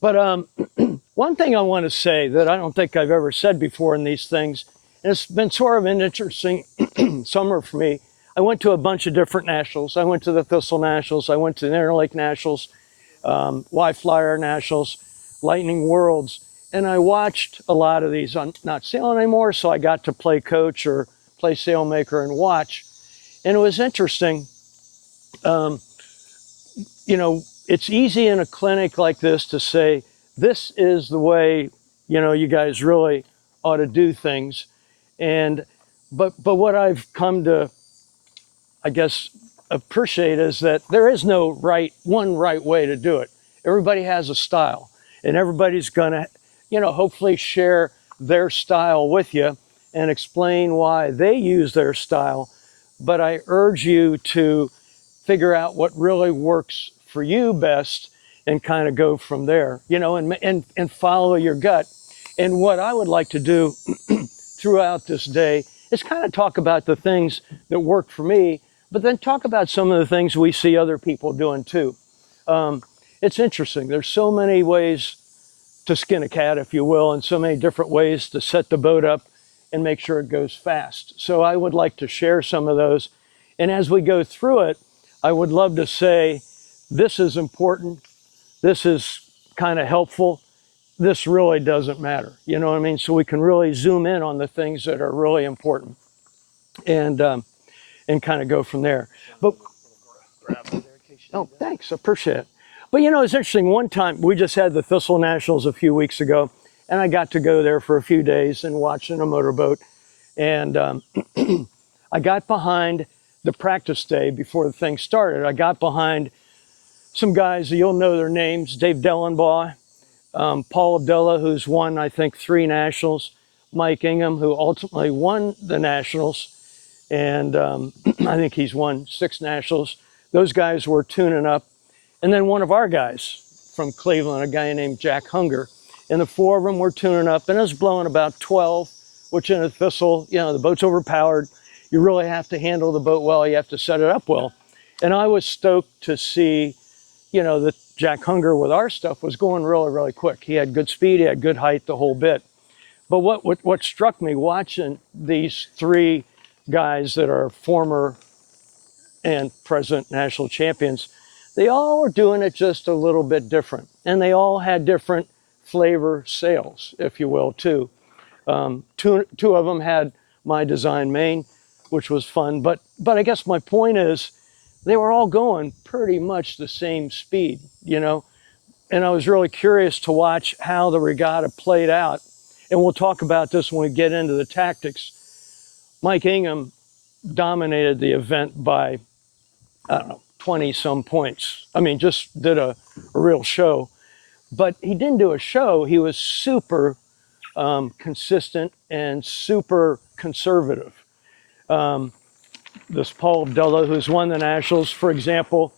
But one thing I want to say that I don't think I've ever said before in these things, and it's been sort of an interesting summer for me. I went to a bunch of different nationals. I went to the Thistle Nationals. I went to the Interlake Nationals, Y Flyer Nationals, Lightning Worlds, and I watched a lot of these. I'm not sailing anymore, so I got to play coach or play sailmaker and watch. And it was interesting. Um, you know, it's easy in a clinic like this to say, this is the way, you guys really ought to do things. And, but what I've come to, I guess, appreciate is that there is no one right way to do it. Everybody has a style, and everybody's going to, hopefully share their style with you and explain why they use their style. But I urge you to figure out what really works for you best and kind of go from there, and follow your gut. And what I would like to do throughout this day is kind of talk about the things that work for me, but then talk about some of the things we see other people doing too. It's interesting. There's so many ways to skin a cat, if you will, and so many different ways to set the boat up and make sure it goes fast. So I would like to share some of those. And as we go through it, I would love to say, this is important. This is kind of helpful. This really doesn't matter. You know what I mean? So we can really zoom in on the things that are really important and kind of go from there. But oh, thanks. I appreciate it. But it's interesting. One time we just had the Thistle Nationals a few weeks ago, and I got to go there for a few days and watch in a motorboat. And I got behind the practice day before the thing started. I got behind some guys, you'll know their names: Dave Dellenbaugh, Paul Abdullah, who's won, I think, 3 nationals, Mike Ingham, who ultimately won the nationals, and I think he's won 6 nationals. Those guys were tuning up. And then one of our guys from Cleveland, a guy named Jack Hunger, and the 4 of them were tuning up, and it was blowing about 12, which in a Thistle, the boat's overpowered. You really have to handle the boat well. You have to set it up well. And I was stoked to see, that Jack Hunger with our stuff was going really, really quick. He had good speed, he had good height, the whole bit. But what struck me watching these 3 guys that are former and present national champions, they all were doing it just a little bit different. And they all had different flavor sails, if you will, too. Two of them had my design main, which was fun. But I guess my point is, they were all going pretty much the same speed, and I was really curious to watch how the regatta played out. And we'll talk about this when we get into the tactics. Mike Ingham dominated the event by, I don't know, 20 some points. I mean, just did a real show. But he didn't do a show. He was super consistent and super conservative. This Paul Abdullah, who's won the nationals, for example,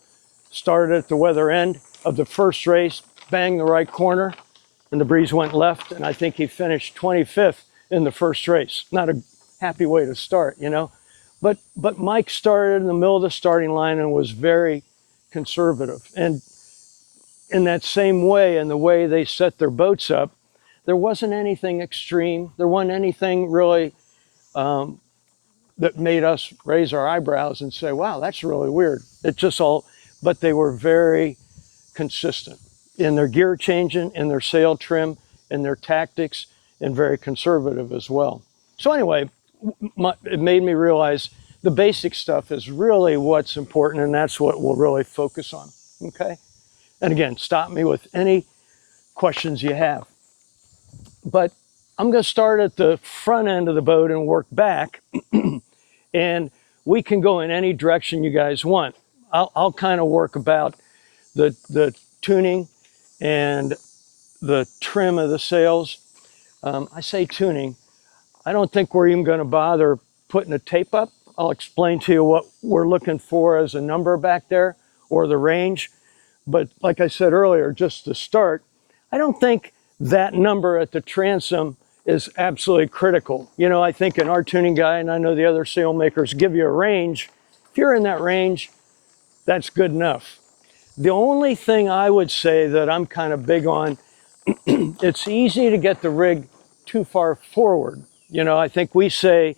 started at the weather end of the first race, banged the right corner, and the breeze went left, and I think he finished 25th in the first race. Not a happy way to start, But Mike started in the middle of the starting line and was very conservative. And in that same way, in the way they set their boats up, there wasn't anything extreme. There wasn't anything really that made us raise our eyebrows and say, wow, that's really weird. It just all, but they were very consistent in their gear changing, in their sail trim, in their tactics, and very conservative as well. So anyway, it made me realize the basic stuff is really what's important, and that's what we'll really focus on, okay? And again, stop me with any questions you have. But I'm going to start at the front end of the boat and work back, and we can go in any direction you guys want. I'll kind of work about the tuning and the trim of the sails. I say tuning. I don't think we're even going to bother putting a tape up. I'll explain to you what we're looking for as a number back there, or the range. But like I said earlier, just to start, I don't think that number at the transom is absolutely critical. I think an our tuning guy, and I know the other sail makers, give you a range. If you're in that range, that's good enough. The only thing I would say that I'm kind of big on it's easy to get the rig too far forward. You know, I think we say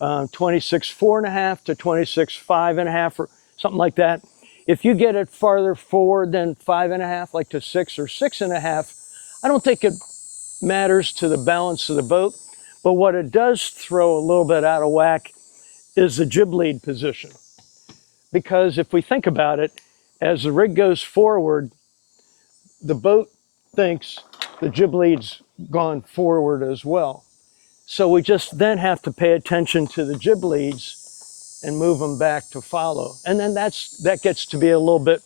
26.4.5 to 26.5.5 or something like that. If you get it farther forward than 5.5, like to 6 or 6.5, I don't think it matters to the balance of the boat. But what it does throw a little bit out of whack is the jib lead position. Because if we think about it, as the rig goes forward, the boat thinks the jib lead's gone forward as well. So we just then have to pay attention to the jib leads and move them back to follow. And then that gets to be a little bit,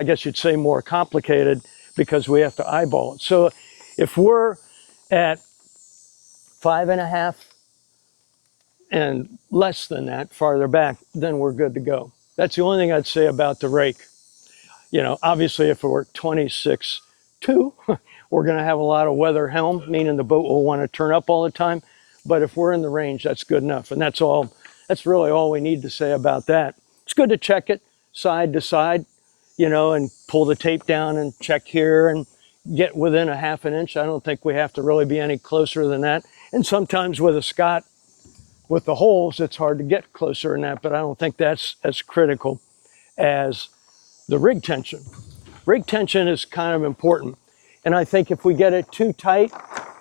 I guess you'd say, more complicated because we have to eyeball it. So if we're at 5.5 and less than that, farther back, then we're good to go. That's the only thing I'd say about the rake. You know, obviously if we're 26.2, we're gonna have a lot of weather helm, meaning the boat will wanna turn up all the time. But if we're in the range, that's good enough. And that's really all we need to say about that. It's good to check it side to side, you know, and pull the tape down and check here and get within a 1/2 inch. I don't think we have to really be any closer than that. And sometimes with a Scott, with the holes, it's hard to get closer than that, but I don't think that's as critical as the rig tension. Rig tension is kind of important. And I think if we get it too tight,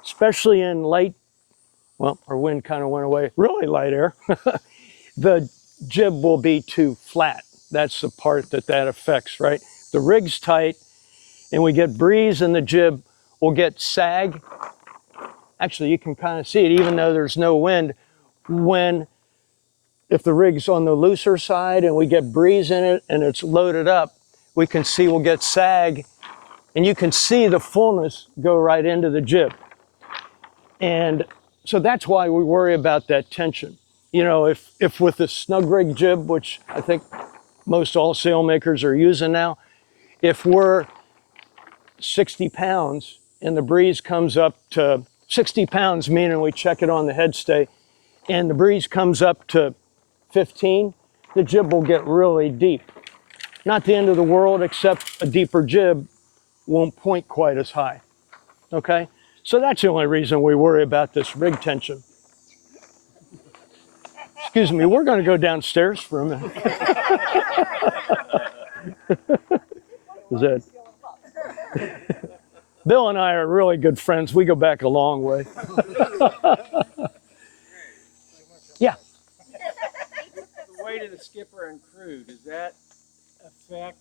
especially in light, well, our wind kind of went away, really light air, the jib will be too flat. That's the part that affects, right? The rig's tight and we get breeze in the jib, we'll get sag. Actually, you can kind of see it even though there's no wind. If the rig's on the looser side and we get breeze in it and it's loaded up, we can see we'll get sag and you can see the fullness go right into the jib. And so that's why we worry about that tension. You know, if with the snug rig jib, which I think most all sailmakers are using now, if we're 60 pounds and the breeze comes up to 60 pounds, meaning we check it on the head stay, and the breeze comes up to 15, the jib will get really deep. Not the end of the world, except a deeper jib won't point quite as high, okay? So that's the only reason we worry about this rig tension. Excuse me, we're gonna go downstairs for a minute. Is that? Bill and I are really good friends. We go back a long way. Yeah. The weight of the skipper and crew, does that affect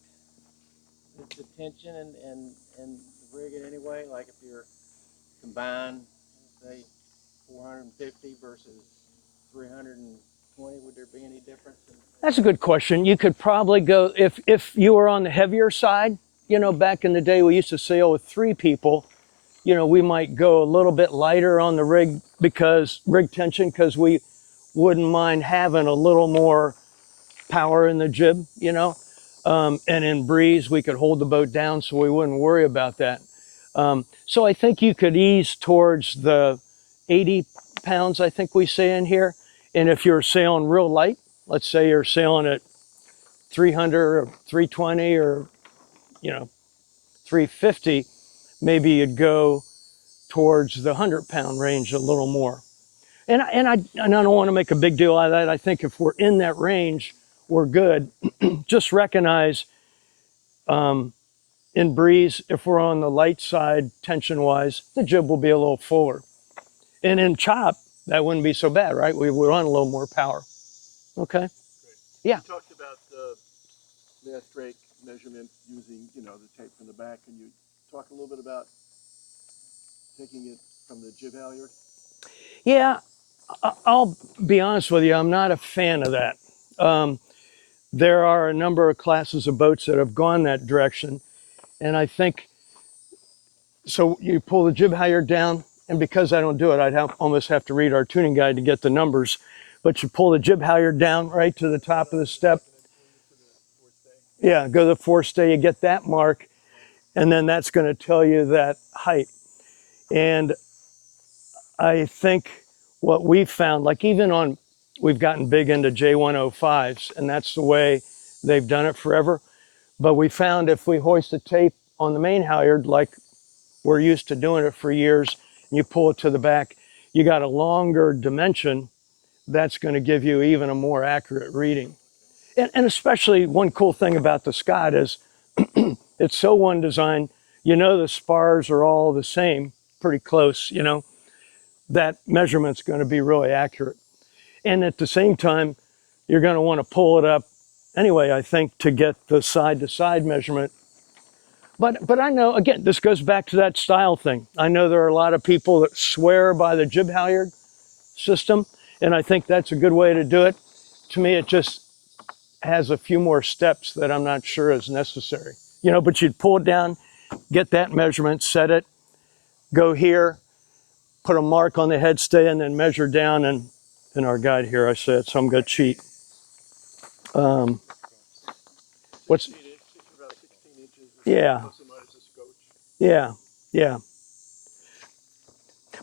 the tension and the rig in any way? Like if you're combined, say 450 versus 320, would there be any difference? That's a good question. You could probably go, if you were on the heavier side, you know, back in the day we used to sail with 3 people, you know, we might go a little bit lighter on the rig tension, because we wouldn't mind having a little more power in the jib, you know. And in breeze, we could hold the boat down so we wouldn't worry about that. So I think you could ease towards the 80 pounds, I think we say in here. And if you're sailing real light, let's say you're sailing at 300 or 320 or, you know, 350, maybe you'd go towards the 100-pound range a little more. And I don't want to make a big deal out of that. I think if we're in that range, we're good. Just recognize in breeze, if we're on the light side, tension-wise, the jib will be a little fuller. And in chop, that wouldn't be so bad, right? We would want a little more power. Okay? Great. Yeah. You talked about the mast rake measurement using, you know, the tape from the back. Can you talk a little bit about taking it from the jib halyard? Yeah, I'll be honest with you, I'm not a fan of that. There are a number of classes of boats that have gone that direction. And I think, so you pull the jib halyard down, and because I don't do it, I'd almost have to read our tuning guide to get the numbers. But you pull the jib halyard down right to the top of the step. Yeah, go to the forestay, you get that mark, and then that's going to tell you that height. And I think what we've found, like even we've gotten big into J105s, and that's the way they've done it forever. But we found if we hoist a tape on the main halyard, like we're used to doing it for years, and you pull it to the back, you got a longer dimension. That's going to give you even a more accurate reading. And especially one cool thing about the Scott is it's so one design, you know, the spars are all the same, pretty close, you know, that measurement's going to be really accurate. And at the same time, you're going to want to pull it up anyway, I think, to get the side to side measurement. But I know, again, this goes back to that style thing. I know there are a lot of people that swear by the jib halyard system, and I think that's a good way to do it. To me, it just has a few more steps that I'm not sure is necessary. You know, but you'd pull it down, get that measurement, set it, go here, put a mark on the head stay, and then measure down. And in our guide here, I said, so I'm going to cheat. What's 16 inches, about 16 inches. Yeah. Plus or minus a scotch. Yeah, yeah.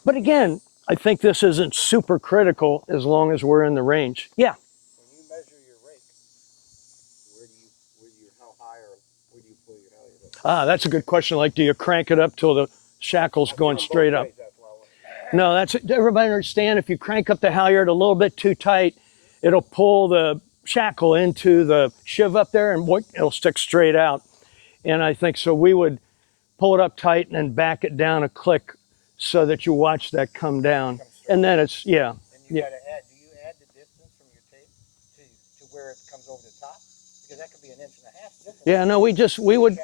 But again, I think this isn't super critical as long as we're in the range. Yeah. When you measure your rake, how high or where do you pull your halyard up? That's a good question. Like, do you crank it up till the shackle's going straight up? No, that's everybody understand. If you crank up the halyard a little bit too tight, it'll pull the shackle into the sheave up there, and it'll stick straight out. And I think so. We would pull it up tight and then back it down a click so that you watch that come down. And then it's yeah. And you gotta add. Do you add the distance from your tape to where it comes over the top? Because that could be an inch and a half difference. Yeah, no,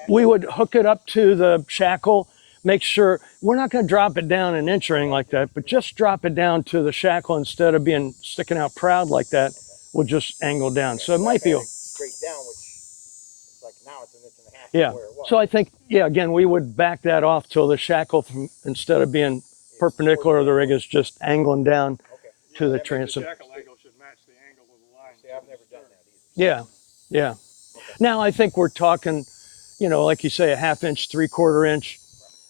we would hook it up to the shackle. Make sure we're not going to drop it down an inch or anything like that, but just drop it down to the shackle instead of being sticking out proud like that. We'll just angle down. So it might be straight down, which it's like now it's an inch and a half. yeah. Where it was. So I think again we would back that off till the shackle instead of being perpendicular to the rig is just angling down to the transom. The shackle angle should match the angle of the line. See, I've never done that either. Yeah. Now I think we're talking, you know, like you say, a 1/2 inch, 3/4 inch.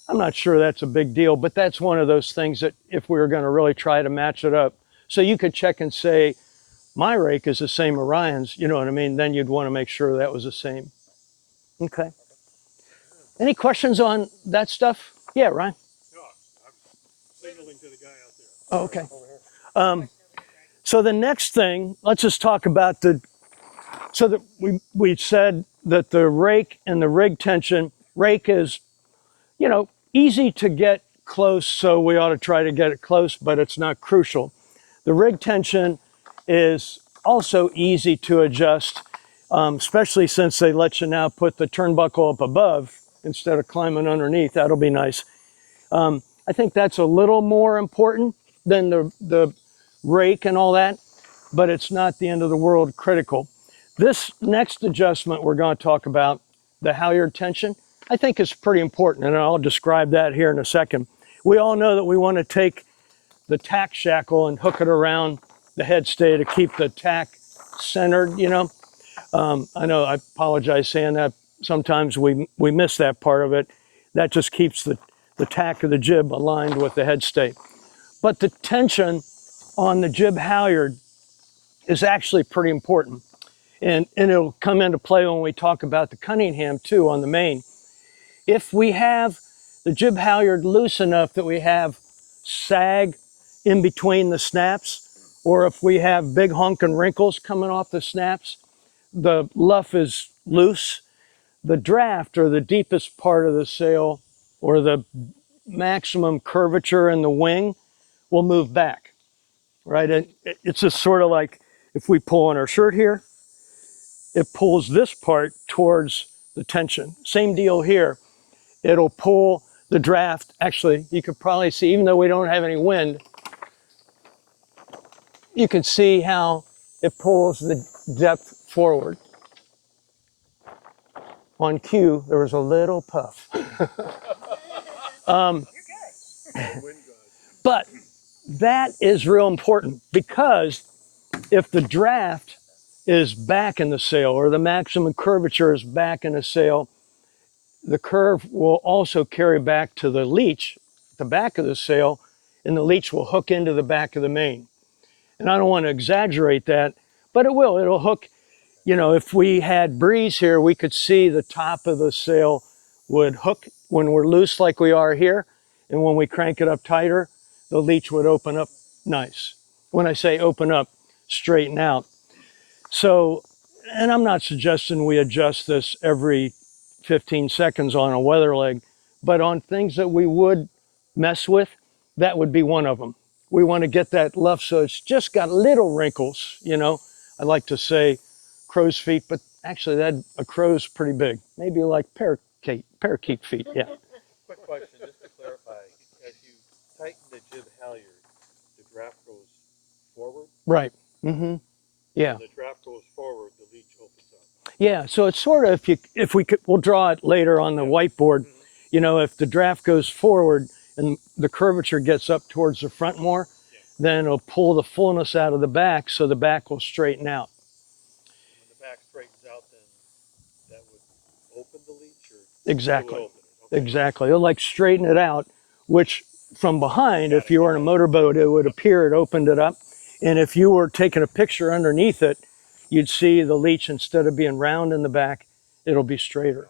I'm not sure that's a big deal, but that's one of those things that if we were going to really try to match it up, so you could check and say, my rake is the same Orion's, you know what I mean? Then you'd want to make sure that was the same. Okay. Any questions on that stuff? Yeah, Ryan? No, I'm signaling to the guy out there. Oh, okay. So the next thing, let's just talk about so that we said that the rake and the rig tension, rake is, you know, easy to get close, so we ought to try to get it close, but it's not crucial. The rig tension is also easy to adjust, especially since they let you now put the turnbuckle up above instead of climbing underneath. That'll be nice. I think that's a little more important than the rake and all that, but it's not the end of the world critical. This next adjustment we're going to talk about, the halyard tension, I think is pretty important, and I'll describe that here in a second. We all know that we want to take the tack shackle and hook it around the head stay to keep the tack centered, you know. I know, I apologize saying that. Sometimes we miss that part of it. That just keeps the tack of the jib aligned with the head stay. But the tension on the jib halyard is actually pretty important. And it'll come into play when we talk about the Cunningham too on the main. If we have the jib halyard loose enough that we have sag in between the snaps, or if we have big honking wrinkles coming off the snaps, the luff is loose, the draft, or the deepest part of the sail, or the maximum curvature in the wing, will move back, right? And it's just sort of like if we pull on our shirt here, it pulls this part towards the tension. Same deal here. It'll pull the draft. Actually, you could probably see, even though we don't have any wind, you can see how it pulls the depth forward. On cue, there was a little puff. But that is real important, because if the draft is back in the sail, or the maximum curvature is back in the sail, the curve will also carry back to the leech, the back of the sail, and the leech will hook into the back of the main. And I don't want to exaggerate that, but it will. It'll hook, you know, if we had breeze here, we could see the top of the sail would hook when we're loose like we are here, and when we crank it up tighter, the leech would open up nice. When I say open up, straighten out. So, and I'm not suggesting we adjust this every 15 seconds on a weather leg, but on things that we would mess with, that would be one of them. We want to get that luff so it's just got little wrinkles, you know. I like to say crow's feet, but actually a crow's pretty big. Maybe like parakeet feet, yeah. Quick question, just to clarify, as you tighten the jib halyard, the draft goes forward? Right. Mm-hmm. Yeah. When the draft goes forward, the leech opens up. Yeah, so it's sort of, if we could, we'll draw it later on the whiteboard. You know, if the draft goes forward and the curvature gets up towards the front more, then it'll pull the fullness out of the back, so the back will straighten out. When the back straightens out, then that would open the leech, or Exactly. it would open it? Okay. Exactly. It'll like straighten it out, which from behind, if you were in a motorboat, it would appear it opened it up. And if you were taking a picture underneath it, you'd see the leech, instead of being round in the back, it'll be straighter.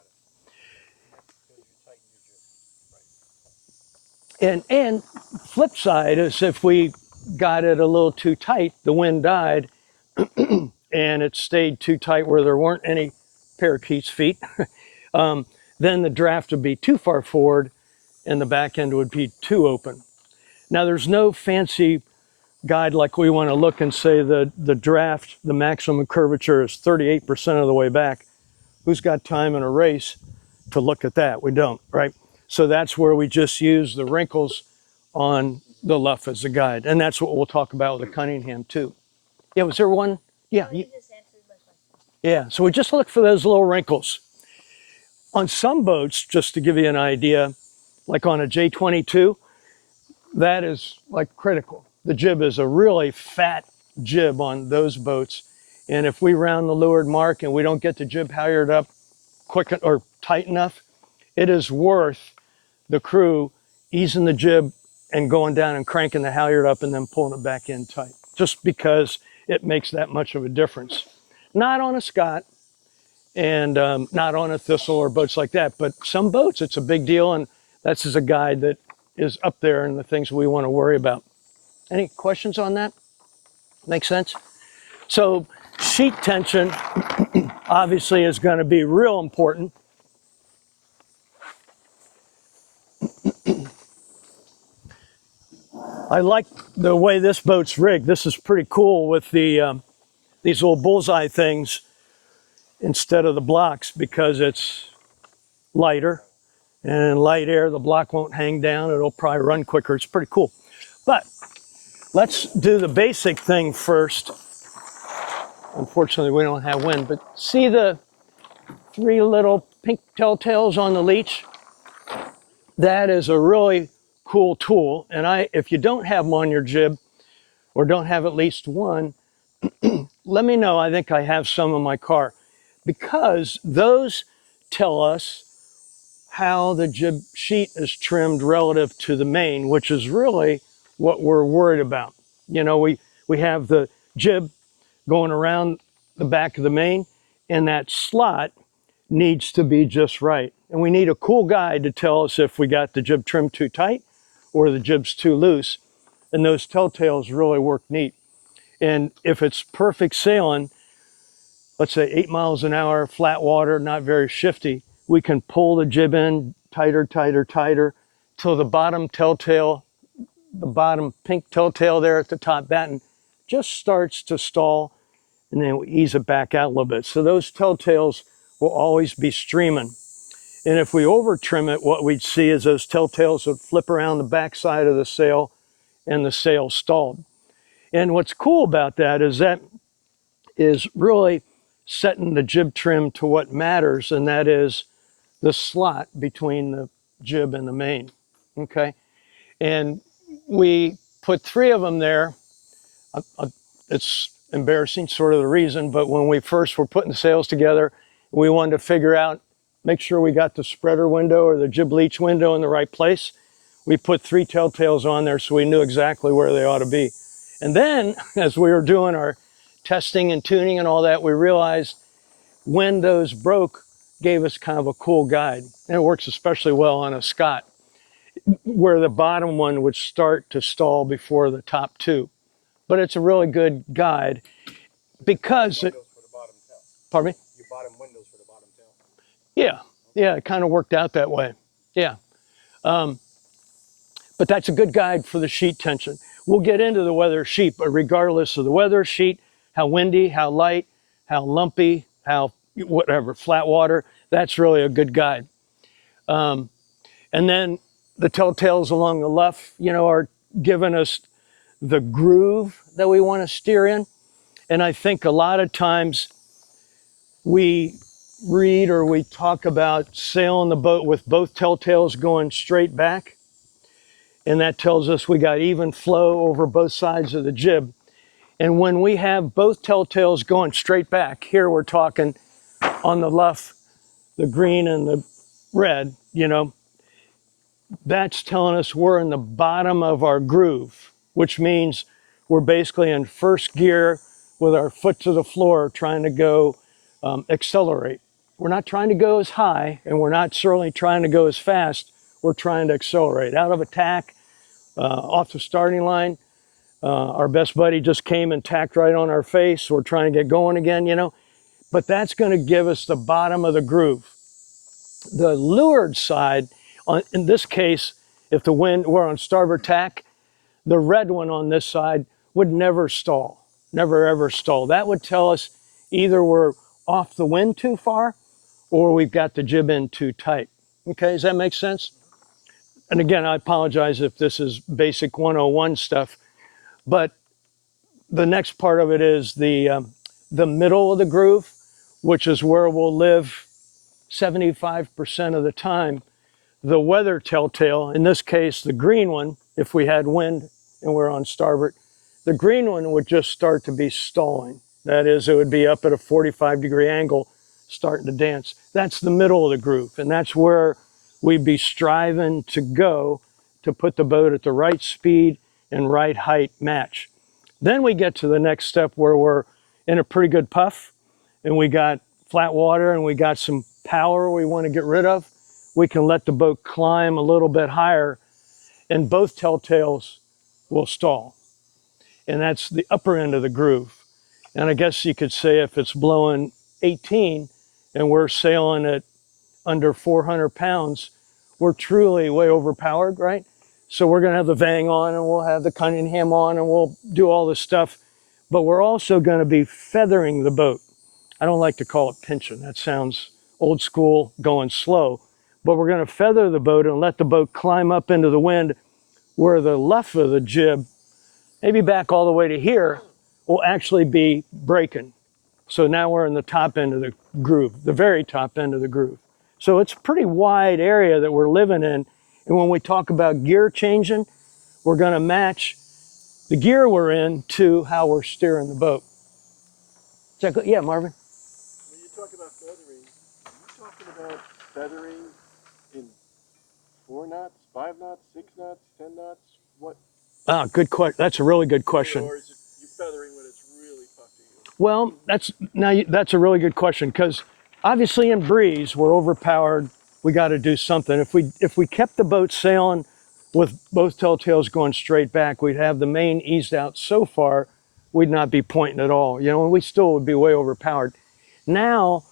And flip side is if we got it a little too tight, the wind died, and it stayed too tight where there weren't any parakeet's feet, then the draft would be too far forward and the back end would be too open. Now there's no fancy guide like we want to look and say the draft, the maximum curvature is 38% of the way back. Who's got time in a race to look at that? We don't, right? So that's where we just use the wrinkles on the luff as a guide. And that's what we'll talk about with the Cunningham too. Yeah, was there one? Yeah. You just answered my question. Yeah, so we just look for those little wrinkles. On some boats, just to give you an idea, like on a J22, that is like critical. The jib is a really fat jib on those boats. And if we round the leeward mark and we don't get the jib halyard up quick or tight enough, it is worth the crew easing the jib and going down and cranking the halyard up and then pulling it back in tight, just because it makes that much of a difference. Not on a Scot and not on a Thistle or boats like that, but some boats it's a big deal, and that's as a guide that is up there and the things we want to worry about. Any questions on that? Make sense? So sheet tension obviously is going to be real important. I like the way this boat's rigged. This is pretty cool with the these little bullseye things instead of the blocks, because it's lighter, and in light air the block won't hang down. It'll probably run quicker. It's pretty cool. But let's do the basic thing first. Unfortunately, we don't have wind, but see the 3 little pink telltales on the leech? That is a really cool tool. And if you don't have them on your jib, or don't have at least one, let me know. I think I have some in my car, because those tell us how the jib sheet is trimmed relative to the main, which is really what we're worried about. You know, we have the jib going around the back of the main, and that slot needs to be just right. And we need a cool guide to tell us if we got the jib trimmed too tight or the jib's too loose. And those telltales really work neat. And if it's perfect sailing, let's say 8 miles an hour, flat water, not very shifty, we can pull the jib in tighter, tighter, tighter, till the bottom telltale, the bottom pink telltale there at the top batten just starts to stall, and then we ease it back out a little bit. So those telltales will always be streaming. And if we over trim it, what we'd see is those telltales would flip around the backside of the sail and the sail stalled. And what's cool about that is really setting the jib trim to what matters, and that is the slot between the jib and the main, okay? And we put 3 of them there. It's embarrassing, sort of the reason, but when we first were putting the sails together, we wanted to figure out, make sure we got the spreader window or the jib leech window in the right place. We put 3 telltales on there so we knew exactly where they ought to be. And then, as we were doing our testing and tuning and all that, we realized when those broke, gave us kind of a cool guide. And it works especially well on a Scot, where the bottom one would start to stall before the top two. But it's a really good guide because it, Windows for the bottom tail. pardon me? Your bottom windows for the bottom tail. Yeah, it kind of worked out that way. Yeah. But that's a good guide for the sheet tension. We'll get into the weather sheet, but regardless of the weather sheet, how windy, how light, how lumpy, how whatever, flat water, that's really a good guide. And then the telltales along the left, are giving us the groove that we want to steer in. And I think a lot of times we read or we talk about sailing the boat with both telltales going straight back. And that tells us we got even flow over both sides of the jib. And when we have both telltales going straight back, here we're talking on the left, the green and the red, that's telling us we're in the bottom of our groove, which means we're basically in first gear with our foot to the floor trying to go accelerate. We're not trying to go as high, and we're not certainly trying to go as fast. We're trying to accelerate. Out of attack, off the starting line, our best buddy just came and tacked right on our face. We're trying to get going again, but that's going to give us the bottom of the groove. The leeward side, in this case, if the wind were on starboard tack, the red one on this side would never stall, never ever stall. That would tell us either we're off the wind too far or we've got the jib in too tight. Okay, does that make sense? And again, I apologize if this is basic 101 stuff, but the next part of it is the middle of the groove, which is where we'll live 75% of the time. The weather telltale, in this case, the green one, if we had wind and we're on starboard, the green one would just start to be stalling. That is, it would be up at a 45-degree angle, starting to dance. That's the middle of the groove, and that's where we'd be striving to go to put the boat at the right speed and right height match. Then we get to the next step where we're in a pretty good puff, and we got flat water and we got some power we want to get rid of. We can let the boat climb a little bit higher, and both telltales will stall. And that's the upper end of the groove. And I guess you could say if it's blowing 18 and we're sailing at under 400 pounds, we're truly way overpowered, right? So we're going to have the Vang on, and we'll have the Cunningham on, and we'll do all this stuff. But we're also going to be feathering the boat. I don't like to call it pinching. That sounds old school, going slow. But we're going to feather the boat and let the boat climb up into the wind, where the left of the jib, maybe back all the way to here, will actually be breaking. So now we're in the top end of the groove, the very top end of the groove. So it's a pretty wide area that we're living in. And when we talk about gear changing, we're going to match the gear we're in to how we're steering the boat. Yeah, Marvin? When you talk about feathering, are you talking about feathering in 4 knots, 5 knots, 6 knots, 10 knots? What? Good question. That's a really good question. Or is it you feathering when it's really puffy? Well, that's a really good question, because obviously in breeze we're overpowered. We got to do something. If we kept the boat sailing with both telltales going straight back, we'd have the main eased out so far, we'd not be pointing at all. And we still would be way overpowered. Now,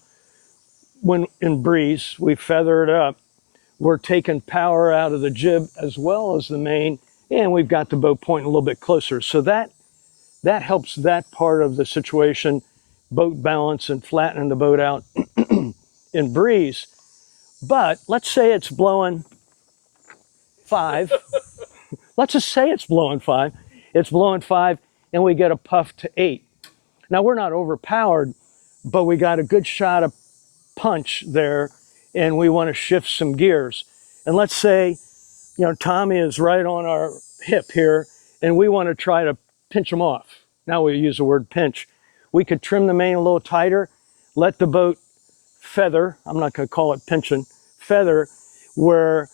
when in breeze we feather it up, we're taking power out of the jib as well as the main, and we've got the boat pointing a little bit closer. So that helps that part of the situation, boat balance and flattening the boat out in breeze. But let's say it's blowing 5. Let's just say it's blowing 5. It's blowing 5 and we get a puff to 8. Now we're not overpowered, but we got a good shot of punch there, and we want to shift some gears. And let's say, Tommy is right on our hip here, and we want to try to pinch him off. Now we use the word pinch. We could trim the main a little tighter, let the boat feather. I'm not going to call it pinching, feather, where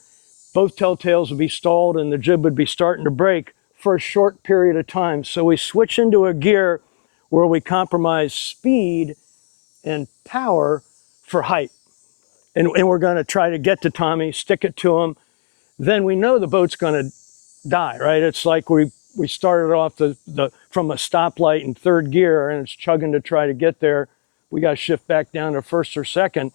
both telltales would be stalled and the jib would be starting to break for a short period of time. So we switch into a gear where we compromise speed and power for height. and we're going to try to get to Tommy, stick it to him, then we know the boat's going to die, right? It's like we started off from a stoplight in third gear and it's chugging to try to get there. We got to shift back down to first or second,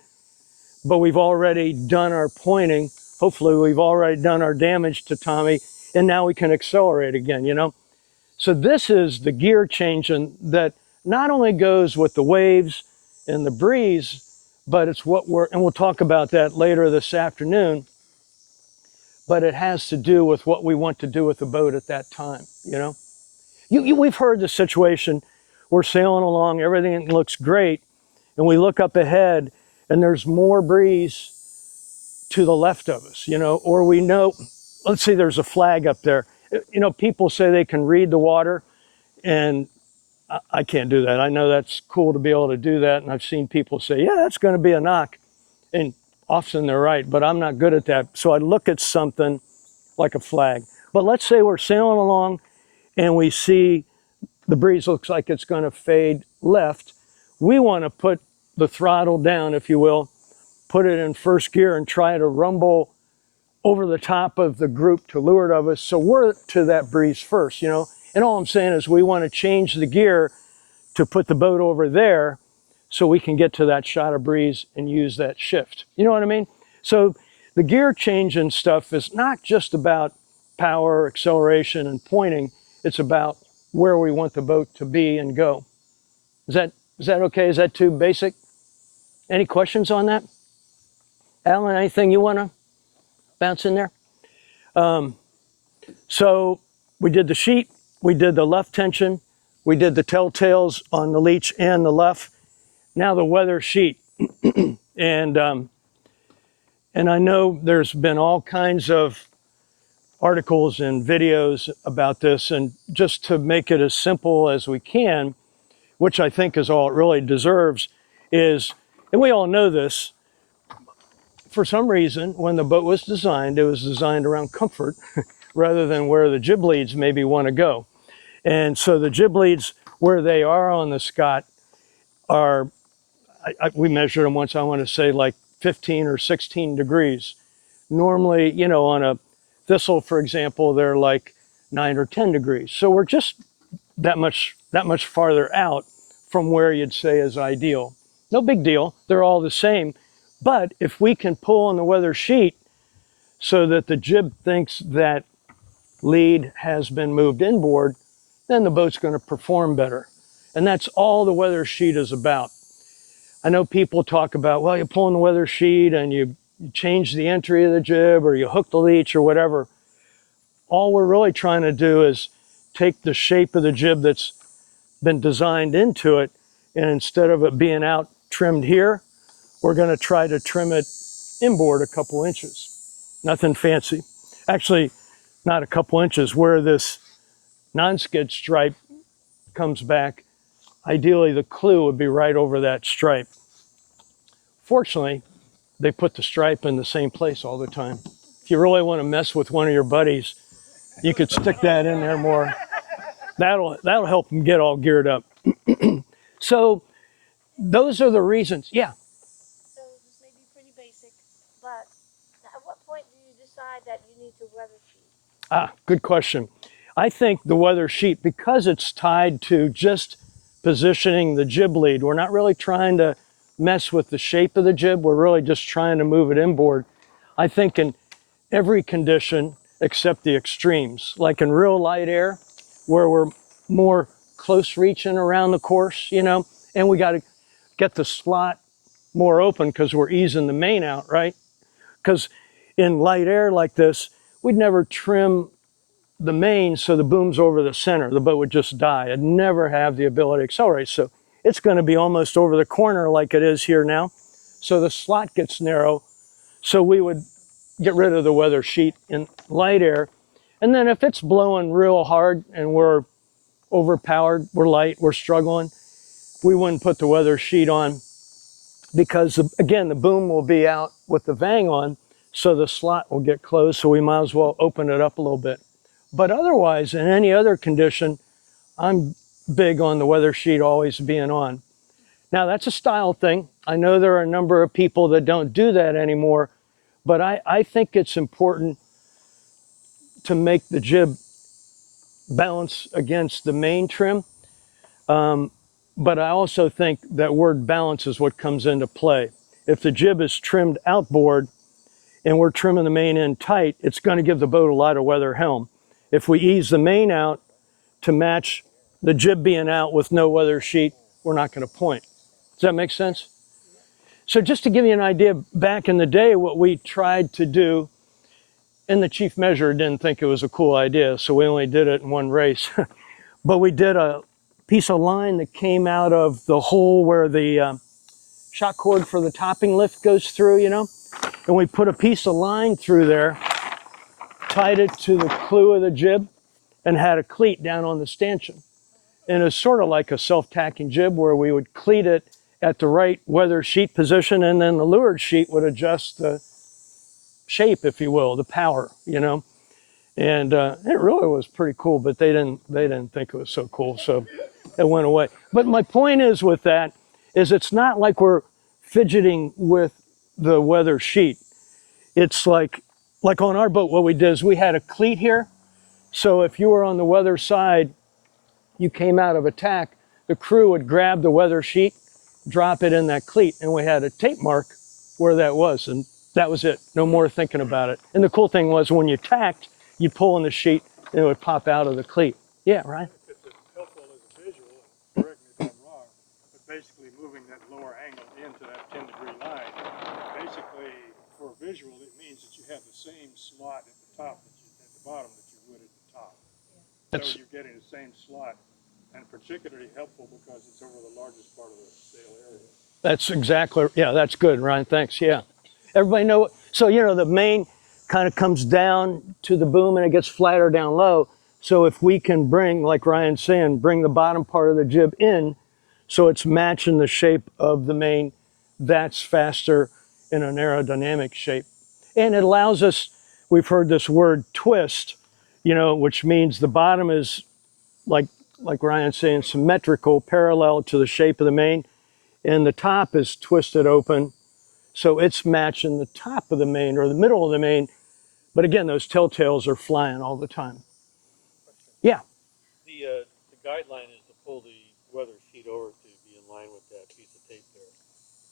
but we've already done our pointing. Hopefully we've already done our damage to Tommy, and now we can accelerate again, you know? So this is the gear changing that not only goes with the waves and the breeze, but it's what and we'll talk about that later this afternoon, but it has to do with what we want to do with the boat at that time, you know? We've heard the situation, we're sailing along, everything looks great, and we look up ahead and there's more breeze to the left of us, you know, or we know, let's say there's a flag up there. You know, people say they can read the water, and I can't do that. I know that's cool to be able to do that, and I've seen people say, yeah, that's going to be a knock, and often they're right, but I'm not good at that. So I look at something like a flag. But let's say we're sailing along and we see the breeze looks like it's going to fade left. We want to put the throttle down, if you will, put it in first gear and try to rumble over the top of the group to leeward of us, so we're to that breeze first, you know? And all I'm saying is we want to change the gear to put the boat over there so we can get to that shot of breeze and use that shift. You know what I mean? So the gear changing stuff is not just about power, acceleration, and pointing. It's about where we want the boat to be and go. Is that okay? Is that too basic? Any questions on that? Alan, anything you want to bounce in there? So we did the sheet, we did the left tension, we did the telltales on the leech and the left. Now the weather sheet. and I know there's been all kinds of articles and videos about this, and just to make it as simple as we can, which I think is all it really deserves, is, and we all know this, for some reason, when the boat was designed, it was designed around comfort rather than where the jib leads maybe want to go. And so the jib leads, where they are on the Scott, are, we measured them once, I want to say like 15 or 16 degrees. Normally, you know, on a Thistle, for example, they're like 9 or 10 degrees. So we're just that much farther out from where you'd say is ideal. No big deal, they're all the same. But if we can pull on the weather sheet so that the jib thinks that lead has been moved inboard, then the boat's going to perform better. And that's all the weather sheet is about. I know people talk about, well, you pull on the weather sheet and you change the entry of the jib or you hook the leech or whatever. All we're really trying to do is take the shape of the jib that's been designed into it, and instead of it being out trimmed here, we're going to try to trim it inboard a couple inches. Nothing fancy. Actually, not a couple inches. Where this non-skid stripe comes back, ideally the clue would be right over that stripe. Fortunately, they put the stripe in the same place all the time. If you really want to mess with one of your buddies, you could stick that in there more. That'll help them get all geared up. So those are the reasons. Yeah. So this may be pretty basic, but at what point do you decide that you need to weather sheet? Good question. I think the weather sheet, because it's tied to just positioning the jib lead, we're not really trying to mess with the shape of the jib, we're really just trying to move it inboard. I think in every condition except the extremes, like in real light air, where we're more close reaching around the course, you know, and we got to get the slot more open because we're easing the main out, right? Because in light air like this, we'd never trim the main so the boom's over the center. The boat would just die. It'd never have the ability to accelerate. So it's going to be almost over the corner like it is here now. So the slot gets narrow. So we would get rid of the weather sheet in light air. And then if it's blowing real hard and we're overpowered, we're light, we're struggling, we wouldn't put the weather sheet on because, again, the boom will be out with the vang on, so the slot will get closed, so we might as well open it up a little bit. But otherwise, in any other condition, I'm big on the weather sheet always being on. Now, that's a style thing. I know there are a number of people that don't do that anymore, but I think it's important to make the jib balance against the main trim. But I also think that word balance is what comes into play. If the jib is trimmed outboard and we're trimming the main end tight, it's going to give the boat a lighter weather helm. If we ease the main out to match the jib being out with no weather sheet, we're not going to point. Does that make sense? So just to give you an idea, back in the day, what we tried to do, and the chief measurer didn't think it was a cool idea, so we only did it in one race. But we did a piece of line that came out of the hole where the shock cord for the topping lift goes through, you know? And we put a piece of line through there, tied it to the clew of the jib, and had a cleat down on the stanchion. And it's sort of like a self-tacking jib where we would cleat it at the right weather sheet position, and then the leeward sheet would adjust the shape, if you will, the power, you know. And it really was pretty cool, but they didn't think it was so cool, so it went away. But my point is with that is it's not like we're fidgeting with the weather sheet. It's like on our boat, what we did is we had a cleat here. So if you were on the weather side, you came out of attack, the crew would grab the weather sheet, drop it in that cleat, and we had a tape mark where that was, and that was it. No more thinking about it. And the cool thing was when you tacked, you pull on the sheet, and it would pop out of the cleat. Yeah, Ryan? If it's helpful as a visual, correct me if I'm wrong, but basically moving that lower angle into that 10-degree line, basically for a visual, it means that you have the same slot at the top that you, at the bottom that you would at the top. So you're getting the same slot, and particularly helpful because it's over the largest part of the sail area. That's exactly, yeah, that's good, Ryan, thanks, yeah. Everybody know, so you know, the main kind of comes down to the boom and it gets flatter down low. So if we can bring, like Ryan's saying, bring the bottom part of the jib in so it's matching the shape of the main, that's faster in an aerodynamic shape. And it allows us, we've heard this word twist, you know, which means the bottom is like Ryan's saying, symmetrical, parallel to the shape of the main, and the top is twisted open. So it's matching the top of the main or the middle of the main. But again, those telltales are flying all the time. Yeah. The guideline is to pull the weather sheet over to be in line with that piece of tape there.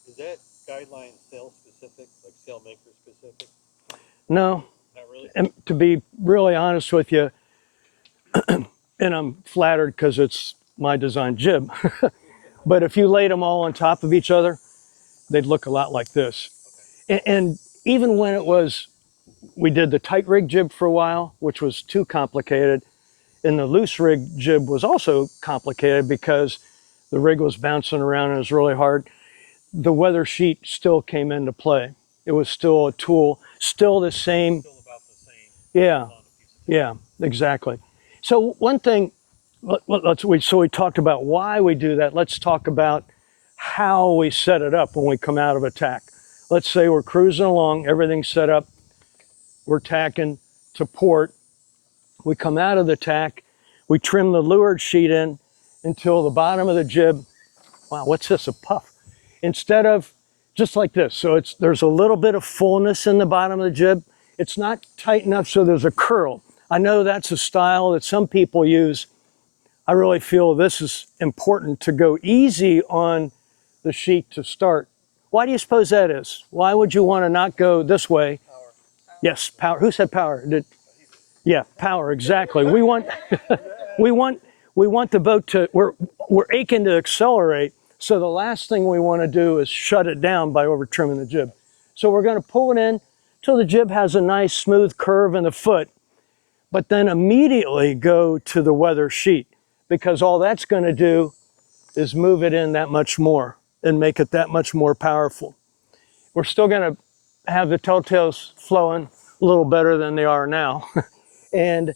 Is that guideline sail specific, like sailmaker specific? No. Not really? And to be really honest with you, and I'm flattered because it's my design jib, but if you laid them all on top of each other, they'd look a lot like this. Okay. And even when it was, we did the tight rig jib for a while, which was too complicated, and the loose rig jib was also complicated because the rig was bouncing around and it was really hard. The weather sheet still came into play. It was still a tool, still the same. Still about the same. Yeah, yeah, exactly. So one thing, so we talked about why we do that. Let's talk about how we set it up when we come out of attack. Let's say we're cruising along, everything's set up, we're tacking to port. We come out of the tack, we trim the leeward sheet in until the bottom of the jib, wow, what's this, a puff? Instead of just like this, so there's a little bit of fullness in the bottom of the jib. It's not tight enough so there's a curl. I know that's a style that some people use. I really feel this is important to go easy on the sheet to start. Why do you suppose that is? Why would you want to not go this way? Power. Yes, power. Who said power? Yeah, power, exactly. We want the boat to, we're aching to accelerate, so the last thing we want to do is shut it down by over trimming the jib. So we're going to pull it in till the jib has a nice smooth curve in the foot, but then immediately go to the weather sheet, because all that's going to do is move it in that much more and make it that much more powerful. We're still going to have the telltales flowing a little better than they are now. And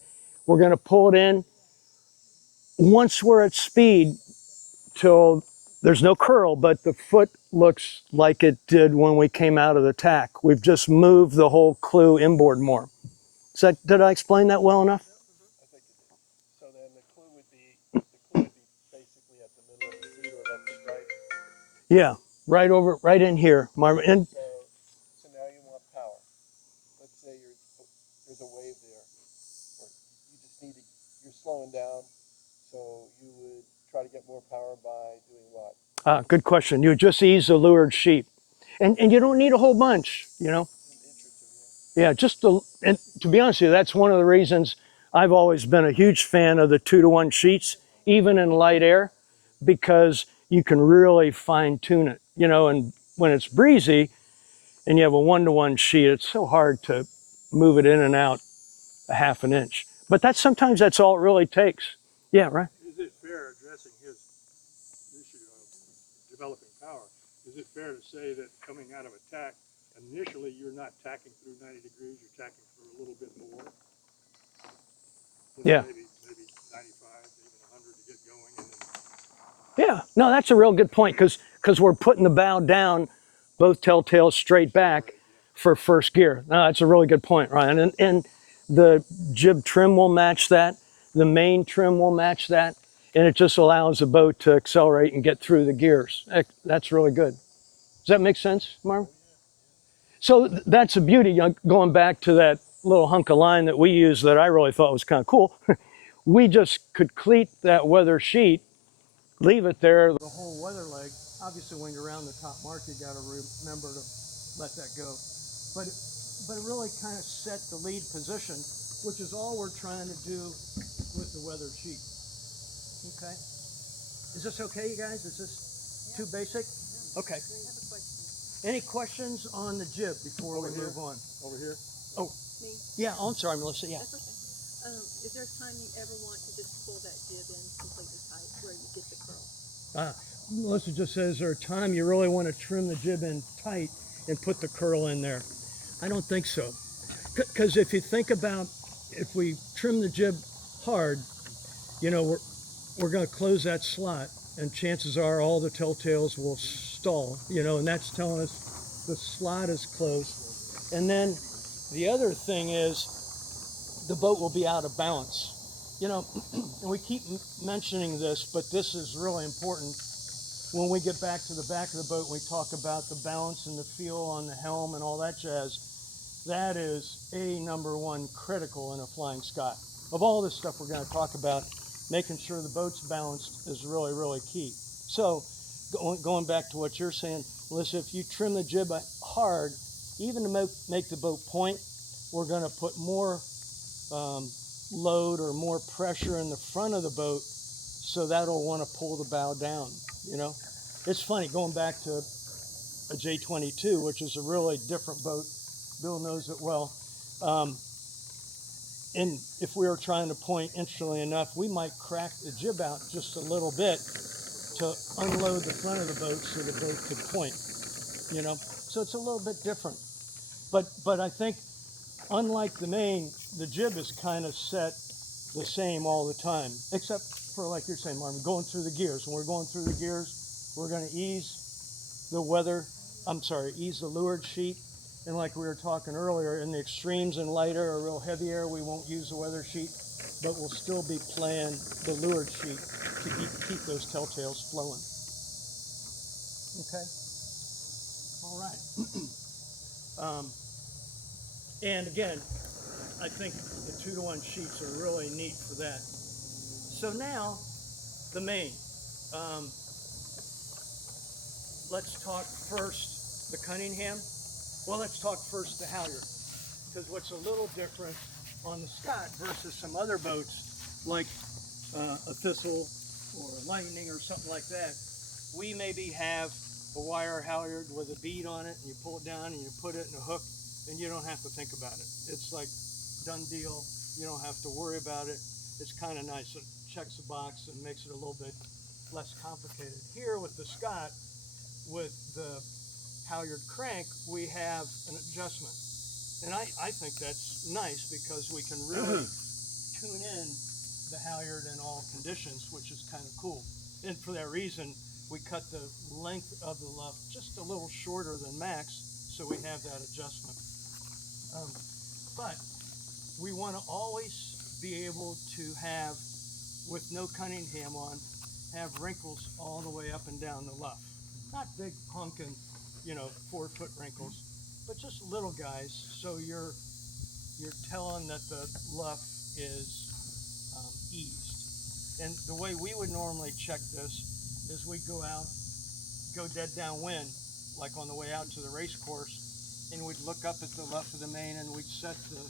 we're going to pull it in once we're at speed till there's no curl, but the foot looks like it did when we came out of the tack. We've just moved the whole clew inboard more. Did I explain that well enough? I think it did. So then the clue would be basically at the middle of the feet or at the stripe. Yeah, right in here, Marvin. And So now you want power. Let's say there's a wave there, or you just need to, you're slowing down, so you would try to get more power by doing what? good question. You just ease the lured sheep, and you don't need a whole bunch, you know. An inch or two, Yeah, and to be honest with you, that's one of the reasons I've always been a huge fan of the 2-to-1 sheets, even in light air, because you can really fine tune it, you know. And when it's breezy and you have a 1-to-1 sheet, it's so hard to move it in and out a half an inch. But sometimes that's all it really takes. Yeah, right. Is it fair, addressing his issue of developing power, is it fair to say that coming out of attack, initially you're not tacking through 90 degrees, you're tacking through a little bit more? Yeah. Maybe 95, even 100 to get going, and then Yeah, no, that's a real good point because we're putting the bow down, both telltales straight back for first gear. No, that's a really good point, Ryan. And the jib trim will match that. The main trim will match that. And it just allows the boat to accelerate and get through the gears. That's really good. Does that make sense, Marv? So that's a beauty. You know, going back to that little hunk of line that we used that I really thought was kind of cool. We just could cleat that weather sheet, leave it there. The whole weather leg, obviously when you're around the top mark, you got to remember to let that go. But it really kind of set the lead position, which is all we're trying to do with the weather sheet. Okay. Is this okay, you guys? Is this too basic? Okay. Any questions on the jib before we move on? Over here? Oh, yeah. Oh, I'm sorry, Melissa. Yeah. Is there a time you ever want to just pull that jib in completely tight where you get the curl? Melissa just says, is there a time you really want to trim the jib in tight and put the curl in there? I don't think so. Because if you think about, if we trim the jib hard, you know, we're going to close that slot, and chances are all the telltales will stall, you know, and that's telling us the slot is closed. And then the other thing is the boat will be out of balance. You know, and we keep mentioning this, but this is really important. When we get back to the back of the boat, we talk about the balance and the feel on the helm and all that jazz. That is #1 critical in a Flying Scot. Of all this stuff we're going to talk about, making sure the boat's balanced is really, really key. So going back to what you're saying, Melissa, if you trim the jib hard, even to make the boat point, we're going to put more load or more pressure in the front of the boat, so that'll want to pull the bow down, you know. It's funny, going back to a J22, which is a really different boat. Bill knows it well. And if we were trying to point, interestingly enough, we might crack the jib out just a little bit to unload the front of the boat so the boat could point, you know. So it's a little bit different. But I think, unlike the main, the jib is kind of set the same all the time, except for, like you're saying, Marvin, going through the gears. When we're going through the gears, we're going to ease the leeward sheet. And like we were talking earlier, in the extremes in light air or real heavy air, we won't use the weather sheet, but we'll still be playing the leeward sheet to keep those telltales flowing. Okay? All right. And again, I think the 2-to-1 sheets are really neat for that. So now, the main. Let's talk first the Cunningham. Well, let's talk first the halyard, because what's a little different on the Scott versus some other boats like a Thistle or a Lightning or something like that, we maybe have a wire halyard with a bead on it, and you pull it down and you put it in a hook, and you don't have to think about it. It's like done deal. You don't have to worry about it. It's kind of nice. It checks the box and makes it a little bit less complicated. Here with the Scott, with the halyard crank, we have an adjustment. And I think that's nice because we can really tune in the halyard in all conditions, which is kind of cool. And for that reason, we cut the length of the luff just a little shorter than max, so we have that adjustment. But we want to always be able to have, with no Cunningham on, have wrinkles all the way up and down the luff. not big honking, 4-foot wrinkles, but just little guys. So you're telling that the luff is eased. And the way we would normally check this is we'd go out, go dead downwind, like on the way out to the race course, and we'd look up at the luff of the main and we'd set the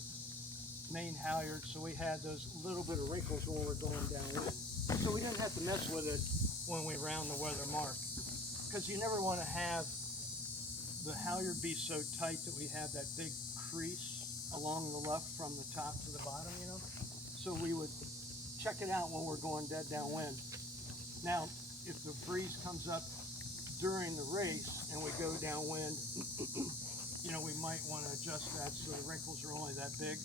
main halyard so we had those little bit of wrinkles when we're going downwind. So we didn't have to mess with it when we round the weather mark. Because you never want to have the halyard be so tight that we have that big crease along the luff from the top to the bottom, So we would check it out when we're going dead downwind. Now, if the breeze comes up during the race and we go downwind, we might want to adjust that so the wrinkles are only that big.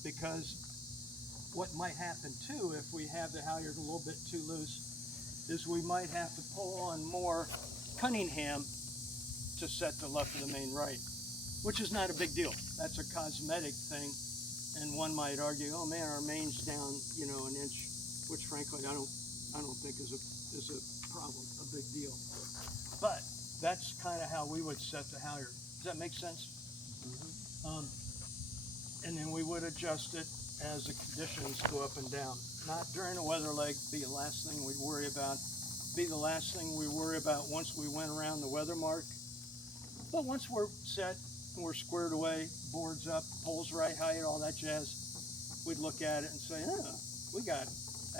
Because what might happen too, if we have the halyard a little bit too loose, is we might have to pull on more Cunningham to set the luff of the main right, which is not a big deal. That's a cosmetic thing, and one might argue, oh man, our main's down, an inch, which frankly I don't think is a problem, a big deal. But that's kind of how we would set the halyard. Does that make sense? Mm-hmm. And then we would adjust it as the conditions go up and down. Not during a weather leg, be the last thing we'd worry about. Be the last thing we worry about once we went around the weather mark. But once we're set and we're squared away, boards up, poles right height, all that jazz, we'd look at it and say, we got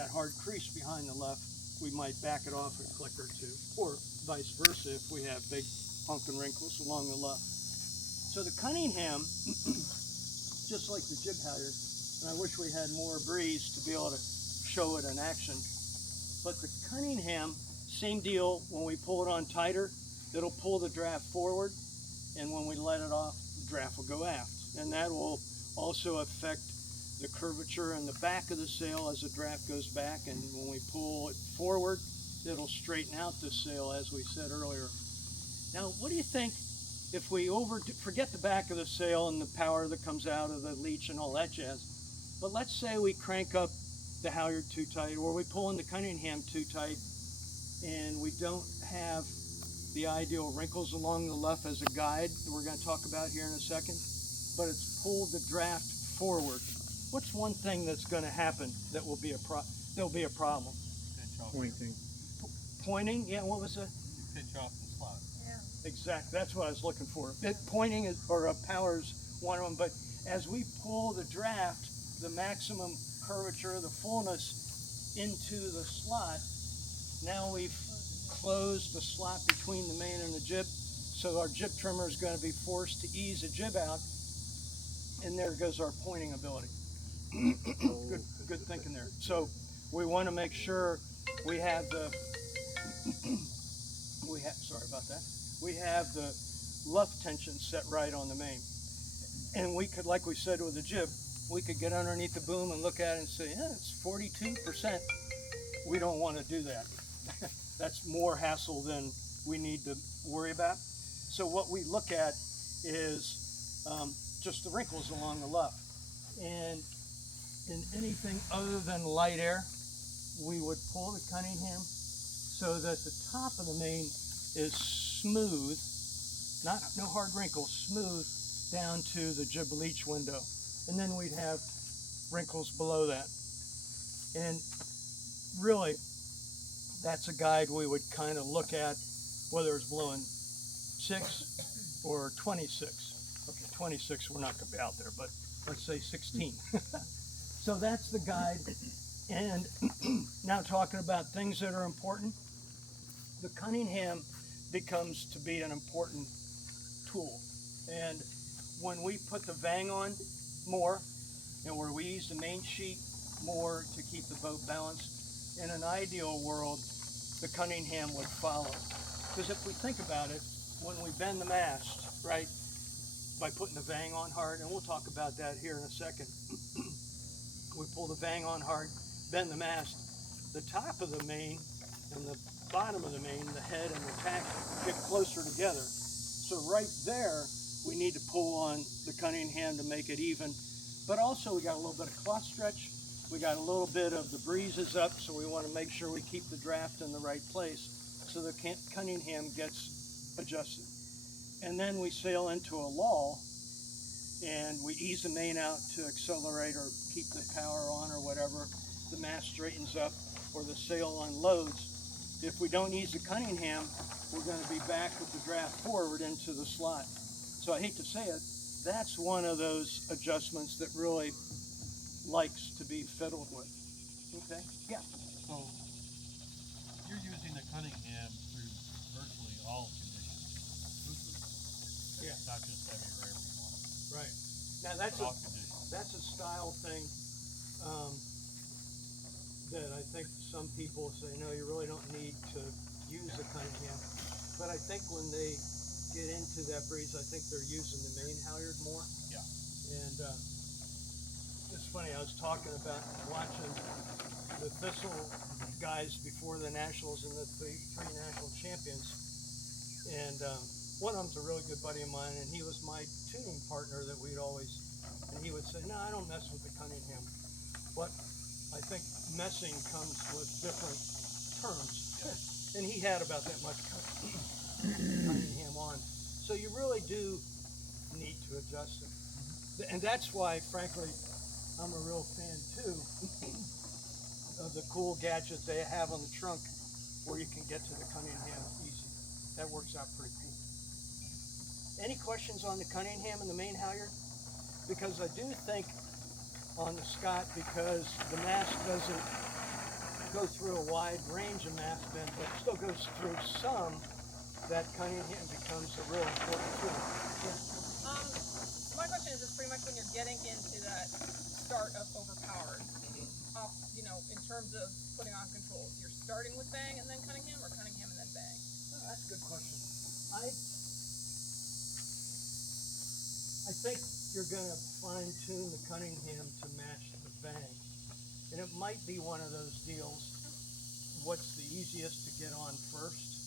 that hard crease behind the luff. We might back it off a click or two, or vice versa if we have big honking wrinkles along the luff. So the Cunningham, just like the jib halyard, and I wish we had more breeze to be able to show it in action, but the Cunningham, same deal, when we pull it on tighter, it'll pull the draft forward, and when we let it off, the draft will go aft. And that will also affect the curvature in the back of the sail as the draft goes back, and when we pull it forward, it'll straighten out the sail, as we said earlier. Now, what do you think if we forget the back of the sail and the power that comes out of the leech and all that jazz, but let's say we crank up the halyard too tight, or we pull in the Cunningham too tight, and we don't have the ideal wrinkles along the luff as a guide that we're going to talk about here in a second, but it's pulled the draft forward. What's one thing that's going to happen that will be there'll be a problem? Pointing. Pointing? Yeah, what was it? Pitch off the slot. Exactly, that's what I was looking for. Pointing or power's one of them, but as we pull the draft, the maximum curvature, the fullness into the slot, now we've closed the slot between the main and the jib, so our jib trimmer is going to be forced to ease the jib out, and there goes our pointing ability. Good thinking there. So we want to make sure we have the we have the luff tension set right on the main. And we could, like we said with the jib, we could get underneath the boom and look at it and say, yeah, it's 42%. We don't want to do that. That's more hassle than we need to worry about. So what we look at is just the wrinkles along the luff. And in anything other than light air, we would pull the Cunningham so that the top of the main is smooth, no hard wrinkles, smooth down to the jib leech window. And then we'd have wrinkles below that. And really, that's a guide we would kind of look at, whether it's blowing 6 or 26. Okay, 26, we're not going to be out there, but let's say 16. So that's the guide. And now talking about things that are important, the Cunningham becomes to be an important tool. And when we put the vang on more, and where we use the main sheet more to keep the boat balanced, in an ideal world, the Cunningham would follow. Because if we think about it, when we bend the mast, right, by putting the vang on hard, and we'll talk about that here in a second, we pull the vang on hard, bend the mast, the top of the main and the bottom of the main, the head and the tack, get closer together. So right there, we need to pull on the Cunningham to make it even. But also we got a little bit of cloth stretch. We got a little bit of the breezes up, so we want to make sure we keep the draft in the right place. crux of the Cunningham gets adjusted. And then we sail into a lull and we ease the main out to accelerate or keep the power on or whatever. The mast straightens up or the sail unloads. If we don't ease the Cunningham, we're going to be back with the draft forward into the slot. So I hate to say it, that's one of those adjustments that really likes to be fiddled with. Okay? Yeah. So you're using the Cunningham through virtually all conditions. Yeah. Not just heavy or wherever you want it. Right. Now But all conditions. that's a style thing that I think some people say, no, you really don't need to use a Cunningham. But I think when they get into that breeze, I think they're using the main halyard more. Yeah. And it's funny, I was talking about watching the Thistle guys before the Nationals and the three national champions. And one of them's a really good buddy of mine, and he was my tuning partner that we'd always, and he would say, no, I don't mess with the Cunningham. But I think messing comes with different terms. And he had about that much Cunningham on. So you really do need to adjust it. And that's why, frankly, I'm a real fan too of the cool gadgets they have on the trunk where you can get to the Cunningham easy. That works out pretty cool. Any questions on the Cunningham and the main halyard? Because I do think on the Scott, because the mast doesn't go through a wide range of mast bend, but it still goes through some, that Cunningham becomes a real important tool. Yeah. My question is pretty much when you're getting into that start of overpowered, in terms of putting on controls, you're starting with bang and then Cunningham, or Cunningham and then bang? Oh, that's a good question. I think you're going to fine tune the Cunningham to match the bang. And it might be one of those deals, what's the easiest to get on first?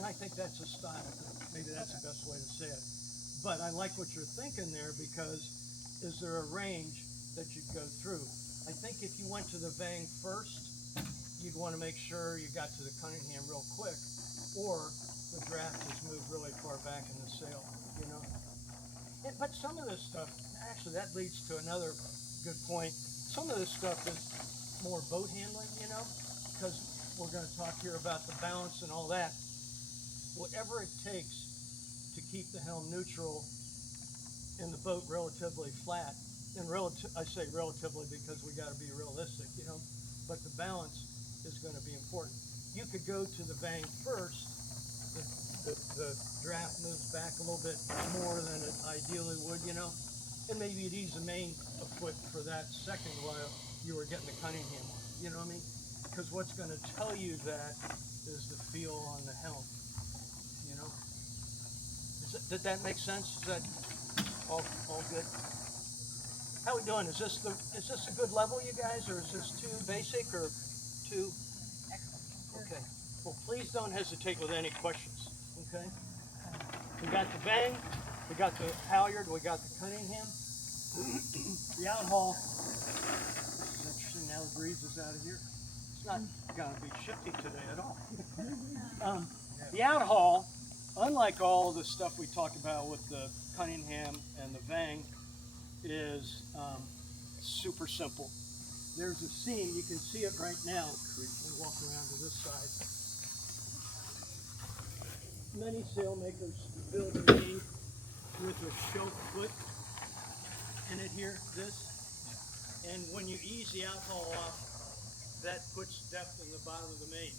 And I think that's a style thing. Maybe that's the best way to say it. But I like what you're thinking there, because is there a range that you'd go through? I think if you went to the bang first, you'd want to make sure you got to the Cunningham real quick, or the draft has moved really far back in the sail, But some of this stuff, actually that leads to another good point. Some of this stuff is more boat handling, because we're going to talk here about the balance and all that. Whatever it takes to keep the helm neutral and the boat relatively flat, and I say relatively because we got to be realistic, but the balance is going to be important. You could go to the bang first, the draft moves back a little bit more than it ideally would, and maybe you'd ease the main a foot for that second while you were getting the Cunningham on, you know what I mean? Because what's going to tell you that is the feel on the helm, Did that make sense? Is that all good? How we doing? Is this a good level, you guys, or is this too basic or too? Okay. Well, please don't hesitate with any questions. Okay. We got the bang, we got the halyard, we got the Cunningham. The outhaul. It's interesting now the breeze is out of here. It's not gonna be shifty today at all. The outhaul, unlike all the stuff we talked about with the Cunningham and the Vang, is super simple. There's a seam, you can see it right now. We'll walk around to this side. Many sailmakers build a main with a shelf foot in it here, and when you ease the outhaul off, that puts depth in the bottom of the main.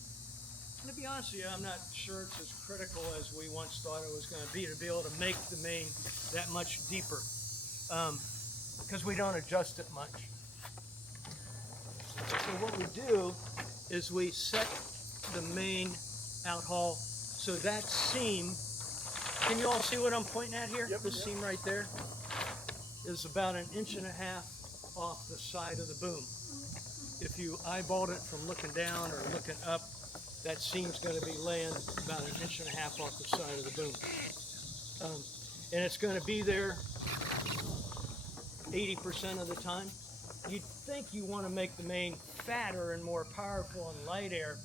And to be honest with you, I'm not sure it's as critical as we once thought it was going to be able to make the main that much deeper, because we don't adjust it much. So what we do is we set the main outhaul so that seam, can you all see what I'm pointing at here? Yep, This seam right there is about 1.5 inches off the side of the boom. If you eyeballed it from looking down or looking up, that seam's going to be laying about 1.5 inches off the side of the boom. And it's going to be there 80% of the time. You'd think you want to make the main fatter and more powerful and light air,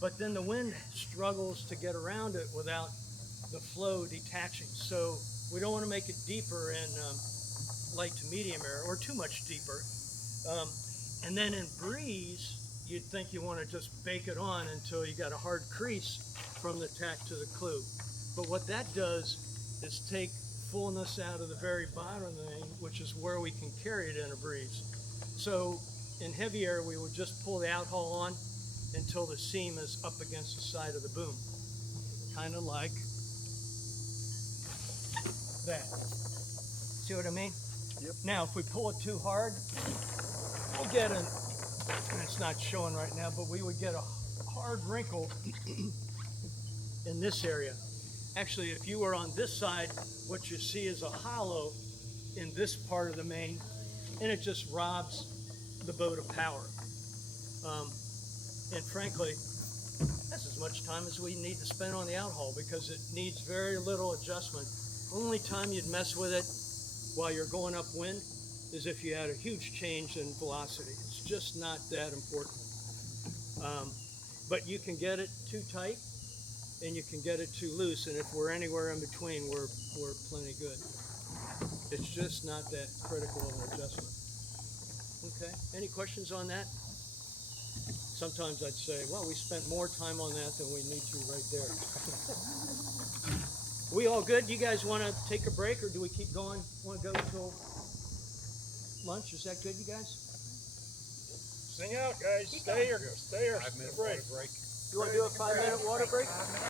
but then the wind struggles to get around it without the flow detaching. So we don't want to make it deeper in light to medium air or too much deeper. Um, and then in breeze, you'd think you want to just bake it on until you got a hard crease from the tack to the clew. But what that does is take fullness out of the very bottom of the main, which is where we can carry it in a breeze. So in heavy air, we would just pull the outhaul on until the seam is up against the side of the boom. Kind of like that. See what I mean? Yep. Now, if we pull it too hard, we'll get an, and it's not showing right now, but we would get a hard wrinkle in this area. Actually, if you were on this side, what you see is a hollow in this part of the main, and it just robs the boat of power. And frankly, that's as much time as we need to spend on the outhaul because it needs very little adjustment. Only time you'd mess with it while you're going upwind is if you had a huge change in velocity. It's just not that important. But you can get it too tight and you can get it too loose, and if we're anywhere in between, we're plenty good. It's just not that critical of an adjustment. Okay, any questions on that? Sometimes I'd say, well, we spent more time on that than we need to right there. We all good? You guys want to take a break or do we keep going? Want to go till lunch? Is that good, you guys? Sing out, guys. Stay or break. You want to do a 5-minute water break?